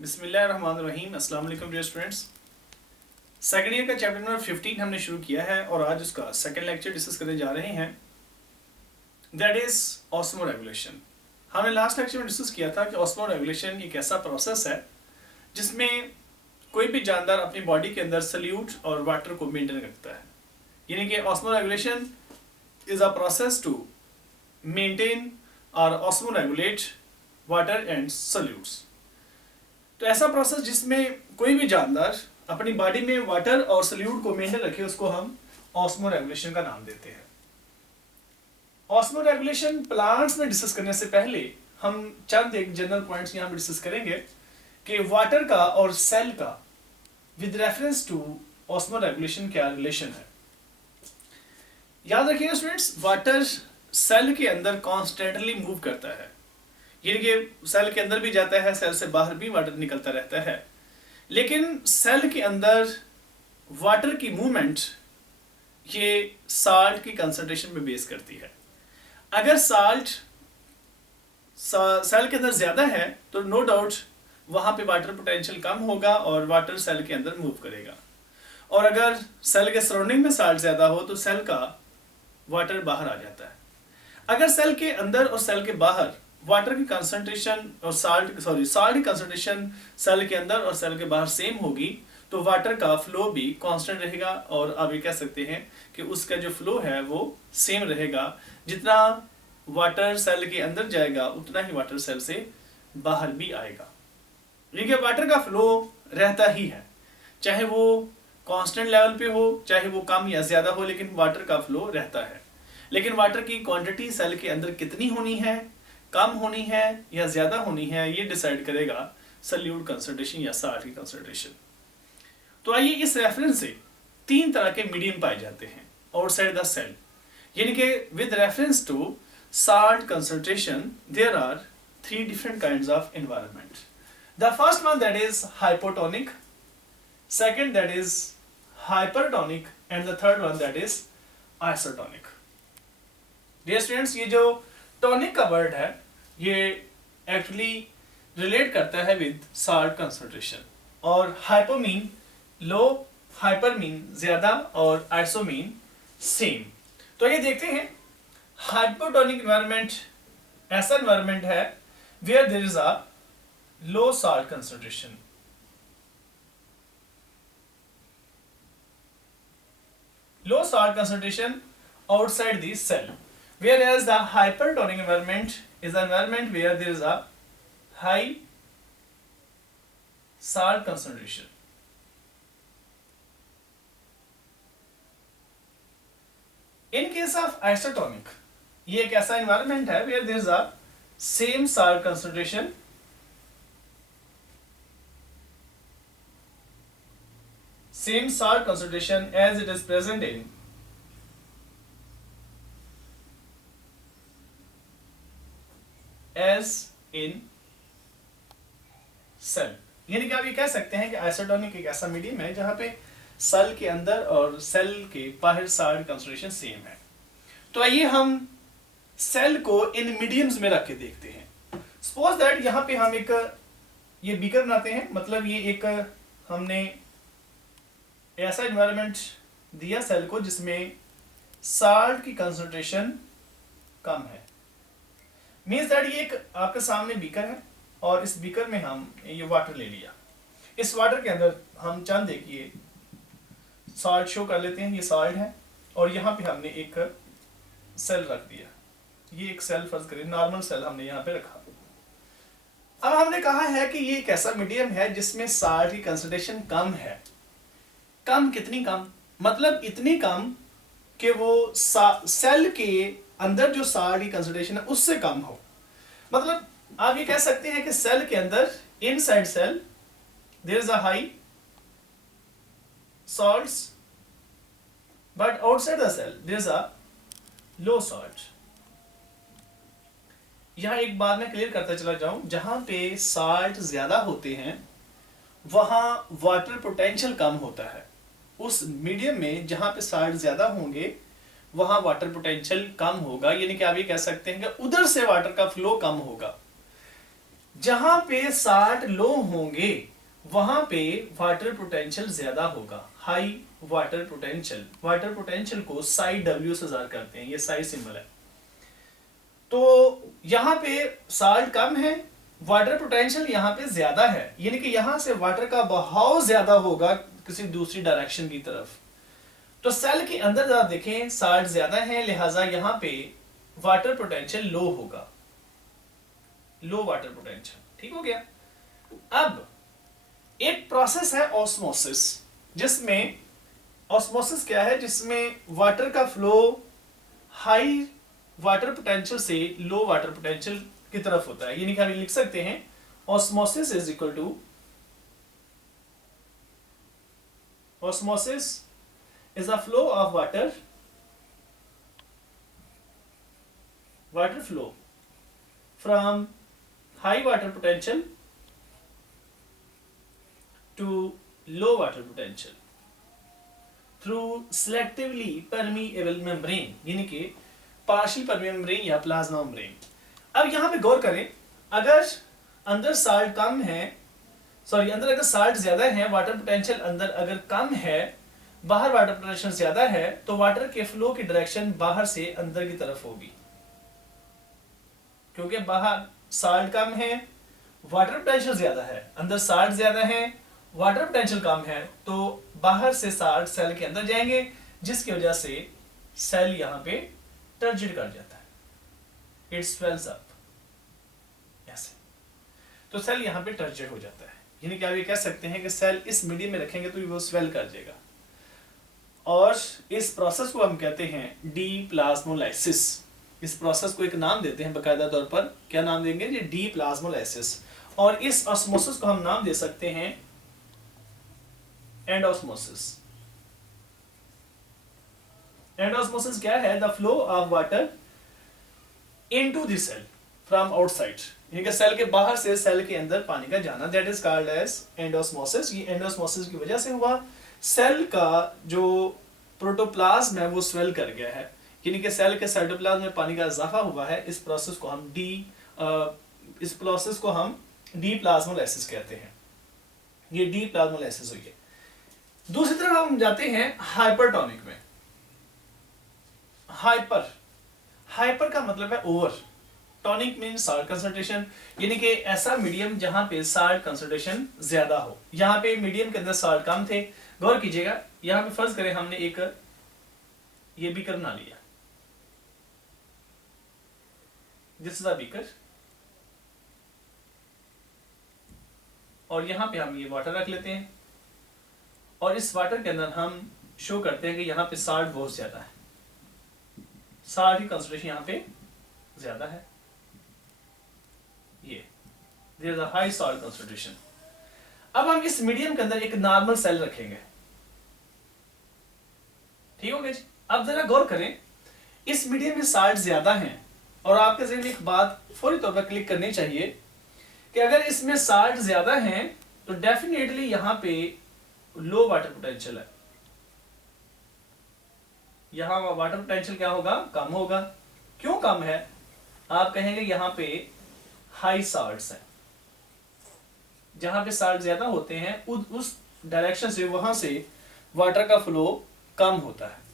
बिस्मिल्लाहिर्रहमानिर्रहीम। अस्सलाम वालेकुम डियर स्टूडेंट्स। सेकंड ईयर का चैप्टर नंबर 15 हमने शुरू किया है और आज उसका सेकंड लेक्चर डिस्कस करने जा रहे हैं, दैट इज ऑस्मो रेगुलेशन। हमने लास्ट लेक्चर में डिस्कस किया था कि ऑस्मो रेगुलेशन एक ऐसा प्रोसेस है जिसमें कोई भी जानदार अपनी बॉडी के अंदर सल्यूट और वाटर को मेंटेन रखता है। यानी कि osmoregulation is a process to maintain और osmoregulate water and solutes. तो ऐसा प्रोसेस जिसमें कोई भी जानदार अपनी बॉडी में वाटर और सल्यूट को मेंटेन रखे, उसको हम ऑस्मो रेगुलेशन का नाम देते हैं। ऑस्मो रेगुलेशन प्लांट्स में डिस्कस करने से पहले हम चंद एक जनरल पॉइंट्स यहाँ पे डिस्कस करेंगे कि वाटर का और सेल का with reference to osmoregulation क्या रिलेशन है। याद रखिएगा स्टूडेंट्स, वाटर सेल के अंदर कॉन्स्टेंटली मूव करता है, यानी कि सेल के अंदर भी जाता है, सेल से बाहर भी वाटर निकलता रहता है। लेकिन सेल के अंदर वाटर की मूवमेंट ये साल्ट की कंसंट्रेशन पे बेस करती है। अगर साल्ट सेल के अंदर ज्यादा है तो नो डाउट वहां पे वाटर पोटेंशियल कम होगा और वाटर सेल के अंदर मूव करेगा, और अगर सेल के सराउंडिंग में साल्ट ज्यादा हो तो सेल का वाटर बाहर आ जाता है। अगर सेल के अंदर और सेल के बाहर वाटर की कंसंट्रेशन और साल्ट की कंसंट्रेशन सेल के अंदर और सेल के बाहर सेम होगी तो वाटर का फ्लो भी कांस्टेंट रहेगा, और आप ये कह सकते हैं कि उसका जो फ्लो है वो सेम रहेगा। जितना वाटर सेल के अंदर जाएगा उतना ही वाटर सेल से बाहर भी आएगा। यानी वाटर का फ्लो रहता ही है, चाहे वो कांस्टेंट लेवल पे हो चाहे वो कम या ज्यादा हो, लेकिन वाटर का फ्लो रहता है। लेकिन वाटर की क्वांटिटी सेल के अंदर कितनी होनी है, कम होनी है या ज्यादा होनी है, ये डिसाइड करेगा सल्यूट कंसंट्रेशन या साल्ट की कंसंट्रेशन। तो आइए इस रेफरेंस से तीन तरह के मीडियम पाए जाते हैं आउटसाइड द सेल, यानी कि with reference to salt concentration there are three different kinds of environment. The first one that is hypotonic, second that is hypertonic and the third one that is isotonic. Dear students, ये जो tonic का word है ये actually relate करता है with salt concentration, और hypo mean low, hyper mean ज्यादा और आइसो मीन सेम। तो ये देखते हैं, हाइपोटोनिक एनवायरनमेंट ऐसा एनवायरनमेंट है where there is a low salt concentration. Low salt concentration outside the cell, whereas the hypertonic environment is an environment where there is a high salt concentration. In case of isotonic, ये एक ऐसा environment है where there is a same salt concentration as it is present in as in cell. यानी कि आप ये कह सकते हैं कि आइसोटोनिक एक ऐसा मीडियम है जहां पे सेल के अंदर और सेल के बाहर साल्ट कंसंट्रेशन सेम है। तो आइए हम सेल को इन मीडियम्स में रख के देखते हैं। सपोज दैट यहाँ पे हम एक ये बीकर बनाते हैं, मतलब ये एक हमने ऐसा एनवायरनमेंट दिया सेल को जिसमें साल्ट की कंसंट्रेशन कम है। मीन्स दैट ये एक आपके सामने बीकर है और इस बीकर में हम ये वाटर ले लिया। इस वाटर के अंदर हम चंद एक ये साल्ट शो कर लेते हैं, ये साल्ट है, और यहाँ पे हमने एक सेल रख दिया। ये एक सेल फर्ज करें, नॉर्मल सेल हमने यहाँ पे रखा। अब हमने कहा है कि ये एक ऐसा मीडियम है जिसमें साल्ट की कंसंट्रेशन कम है। कम कितनी कम? मतलब इतनी कम कि वो सेल के अंदर जो साल्ट की कंसंट्रेशन है उससे कम हो। मतलब आप ये कह सकते हैं कि सेल के अंदर inside cell there is a high salts but outside the cell there is a low salt। यहां एक बात मैं क्लियर करता चला जाऊं, जहां पे साल्ट ज्यादा होते हैं वहां वाटर पोटेंशियल कम होता है। उस मीडियम में जहां पे साल्ट ज्यादा होंगे वहां वाटर पोटेंशियल कम होगा, यानी कि आप ये कह सकते हैं कि उधर से वाटर का फ्लो कम होगा। जहां पे साल्ट लो होंगे वहां पे वाटर पोटेंशियल ज्यादा होगा, high water potential. Water potential को साई डब्ल्यू से जार करते हैं, ये साई सिंबल है। तो यहां पे साल्ट कम है, वाटर पोटेंशियल यहां पे ज्यादा है, यानी कि यहां से वाटर का बहाव ज्यादा होगा किसी दूसरी डायरेक्शन की तरफ। तो सेल के अंदर जरा देखें, साल्ट ज्यादा है, लिहाजा यहां पे वाटर पोटेंशियल लो होगा, लो वाटर पोटेंशियल। ठीक हो गया। अब एक प्रोसेस है ऑस्मोसिस, जिसमें ऑस्मोसिस क्या है, जिसमें वाटर का फ्लो हाई वाटर पोटेंशियल से लो वाटर पोटेंशियल की तरफ होता है। यानी कि हम लिख सकते हैं osmosis is equal to, osmosis is the flow of water flow from high water potential to low water potential through selectively permeable membrane, यानी कि पार्शियल परमेबल मेम्ब्रेन या प्लाज्मा मेम्ब्रेन। अब यहां पे गौर करें, अगर अंदर साल्ट कम है, सॉरी अंदर अगर साल्ट ज्यादा है, वाटर पोटेंशियल अंदर अगर कम है, बाहर वाटर पोटेंशियल ज्यादा है, तो वाटर के फ्लो की डायरेक्शन बाहर से अंदर की तरफ होगी। क्योंकि बाहर साल्ट कम है, वाटर पोटेंशियल ज्यादा है, अंदर साल्ट ज्यादा है, वाटर पोटेंशियल कम है, तो बाहर से साल्ट सेल के अंदर जाएंगे, जिसकी वजह से सेल यहां पे टर्जिड कर जाता है, इट स्वेल्स अप, ऐसे। तो सेल यहां पे टर्जिड हो जाता है, यानी कि आप ये कह सकते हैं कि सेल इस मीडियम में रखेंगे तो वो स्वेल कर जाएगा। और इस प्रोसेस को हम कहते हैं डी प्लाज्मोलाइसिस। इस प्रोसेस को एक नाम देते हैं बाकायदा तौर पर, क्या नाम देंगे, ये डी प्लाज्मोलाइसिस। और इस ऑस्मोसिस को हम नाम दे सकते हैं एंडोस्मोसिस। एंडोस्मोसिस क्या है, the flow of water into the cell from outside, यानी कि सेल के बाहर से सेल के अंदर पानी का जाना, that is called as endosmosis. ये एंडोस्मोसिस की वजह से हुआ, सेल का जो प्रोटोप्लाज्म है वो स्वेल कर गया है, यानी कि सेल के साइटोप्लाज्म में पानी का इजाफा हुआ है। इस प्रोसेस को हम डी प्लाज्मोलाइसिस कहते हैं। ये डी प्लाज्मोलाइसिस हुई है। दूसरी तरफ हम जाते हैं हाइपरटोनिक में। हाइपर का मतलब है over, tonic mean salt concentration, यानी कि ऐसा मीडियम जहां पे साल्ट कंसंट्रेशन ज्यादा हो। यहां पे मीडियम के अंदर साल्ट कम थे। गौर कीजिएगा, यहां पे फर्ज करें हमने एक ये बीकर बना लिया, दिस इज अ बीकर, और यहां पे हम ये वाटर रख लेते हैं, और इस वाटर के अंदर हम शो करते हैं कि यहां पे साल्ट बहुत ज्यादा है, साल्ट की कंसंट्रेशन यहां पे ज्यादा है, ये there is a high salt concentration. अब हम इस मीडियम के अंदर एक नॉर्मल सेल रखेंगे, ठीक हो गया जी। अब जरा गौर करें, इस मीडियम में साल्ट ज्यादा है, और आपके जहन में एक बात फौरी तौर पर क्लिक करनी चाहिए कि अगर इसमें साल्ट ज्यादा है तो डेफिनेटली यहां पे लो वाटर पोटेंशियल है, यहां वाटर पोटेंशियल क्या होगा, कम होगा। क्यों कम है, आप कहेंगे यहां पे हाई साल्ट्स है, जहां पे साल्ट ज्यादा होते हैं उस डायरेक्शन से वहां से वाटर का फ्लो कम होता है।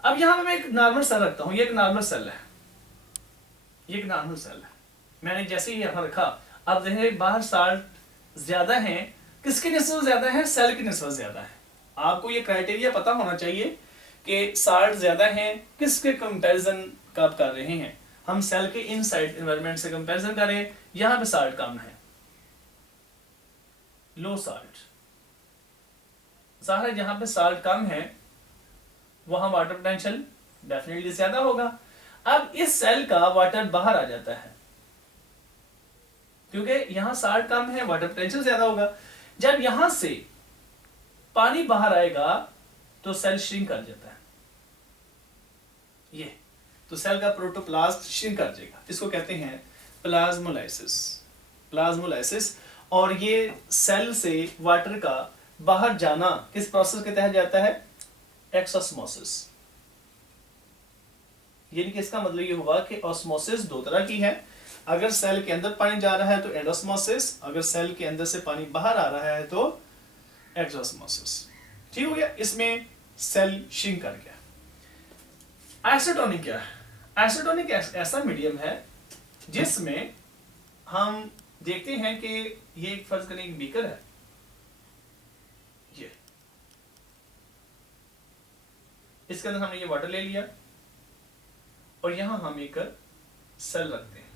अब यहां पे मैं एक नॉर्मल सेल रखता हूं, ये एक नॉर्मल सेल है, ये एक नॉर्मल सेल है, मैंने जैसे ही यहां रखा, अब देखिए बाहर साल्ट ज्यादा है, किसकी निस्बत ज्यादा है, सेल की निस्बत ज्यादा है। आपको ये क्राइटेरिया पता होना चाहिए कि साल्ट ज्यादा है, किसके कंपैरिजन का आप कर रहे हैं। हम सेल के इनसाइड एनवायरनमेंट से कंपैरिजन कर रहे हैं, यहां पे साल्ट कम है, लो साल्ट, ज़ाहिर है जहां पे साल्ट कम है वहां वाटर पोटेंशियल डेफिनेटली ज्यादा होगा। अब इस सेल का वाटर बाहर आ जाता है, क्योंकि यहां साल्ट कम है, वाटर पोटेंशियल ज्यादा होगा। जब यहां से पानी बाहर आएगा तो सेल श्रिंक कर जाता है, ये तो सेल का प्रोटोप्लास्ट श्रिंक कर जाएगा, इसको कहते हैं प्लाज्मोलाइसिस। प्लाज्मोलाइसिस, और ये सेल से वाटर का बाहर जाना किस प्रोसेस के तहत जाता है, एक्सोस्मोसिस। यानी कि इसका मतलब ये हुआ कि ऑस्मोसिस दो तरह की है। अगर सेल के अंदर पानी जा रहा है तो एंडोस्मोसिस, अगर सेल के अंदर से पानी बाहर आ रहा है तो एक्सोस्मोसिस। ठीक हो गया, इसमें सेल श्रिंक कर गया। आइसोटोनिक क्या है? आइसोटोनिक ऐसा मीडियम है जिसमें हम देखते हैं कि ये एक फर्ज करें एक बीकर है, ये इसके अंदर हमने ये वाटर ले लिया और यहां हम एक सेल रखते हैं।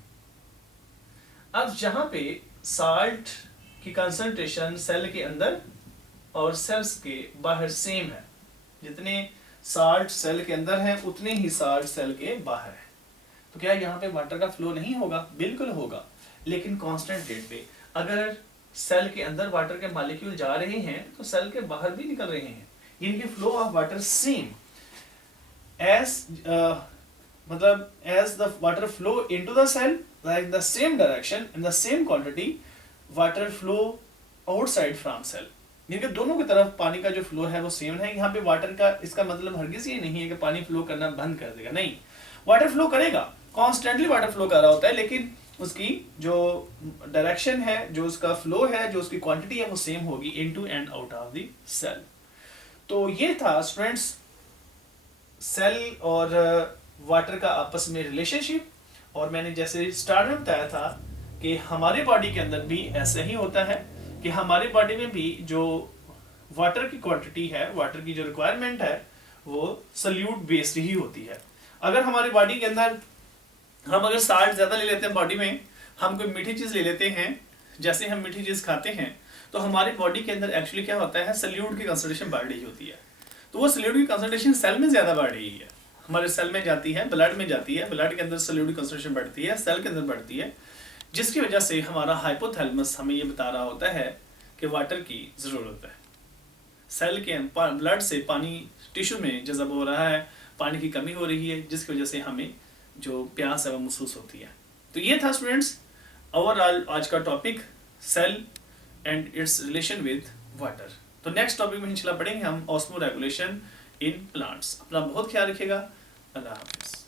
अब जहां पे साल्ट की कंसंट्रेशन सेल के अंदर और सेल्स के बाहर सेम है, जितने साल्ट सेल के अंदर है उतने ही साल्ट सेल के बाहर है, तो क्या यहाँ पे वाटर का फ्लो नहीं होगा? बिल्कुल होगा, लेकिन कांस्टेंट रेट पे। अगर सेल के अंदर वाटर के मॉलिक्यूल जा रहे हैं तो सेल के बाहर भी निकल रहे हैं, इनकी flow of water same as मतलब as the water flow into the cell, like the same direction in the same quantity water flow outside from cell। यानी दोनों की तरफ पानी का जो फ्लो है वो सेम है। यहाँ पे वाटर का इसका मतलब हरगिज ये नहीं है कि पानी फ्लो करना बंद कर देगा, नहीं, वाटर फ्लो करेगा, कॉन्स्टेंटली वाटर फ्लो कर रहा होता है, लेकिन उसकी जो डायरेक्शन है, जो उसका फ्लो है, जो उसकी क्वांटिटी है वो सेम होगी into and out of the cell. तो ये था स्टूडेंट्स सेल और वाटर का आपस में रिलेशनशिप। और मैंने जैसे स्टार्ट में बताया था कि हमारे बॉडी के अंदर भी ऐसा ही होता है कि हमारे बॉडी में भी जो वाटर की क्वांटिटी है, वाटर की जो रिक्वायरमेंट है वो सल्यूट बेस्ड ही होती है। अगर हमारी बॉडी के अंदर हम अगर साल्ट ज़्यादा ले लेते हैं बॉडी में, हम कोई मीठी चीज़ ले लेते हैं, जैसे हम मीठी चीज़ खाते हैं तो हमारी बॉडी के अंदर एक्चुअली क्या होता है, सल्यूट की कंसंट्रेशन बढ़ रही होती है। तो वो सल्यूट की कंसंट्रेशन सेल में ज़्यादा बढ़ रही है, हमारे सेल में जाती है, ब्लड में जाती है, ब्लड के अंदर सल्यूट की कंसंट्रेशन बढ़ती है, सेल के अंदर बढ़ती है, जिसकी वजह से हमारा हाइपोथैलेमस हमें ये बता रहा होता है कि वाटर की ज़रूरत है। सेल के ब्लड से पानी टिश्यू में जज़ब हो रहा है, पानी की कमी हो रही है, जिसकी वजह से हमें जो प्यास है वो महसूस होती है। तो ये था स्टूडेंट्स ओवरऑल आज का topic, cell and its relation with water. तो नेक्स्ट टॉपिक में इंशाल्लाह पढ़ेंगे हम ऑस्मो रेगुलेशन इन प्लांट्स। अपना बहुत ख्याल रखिएगा। अल्लाह हाफिज़।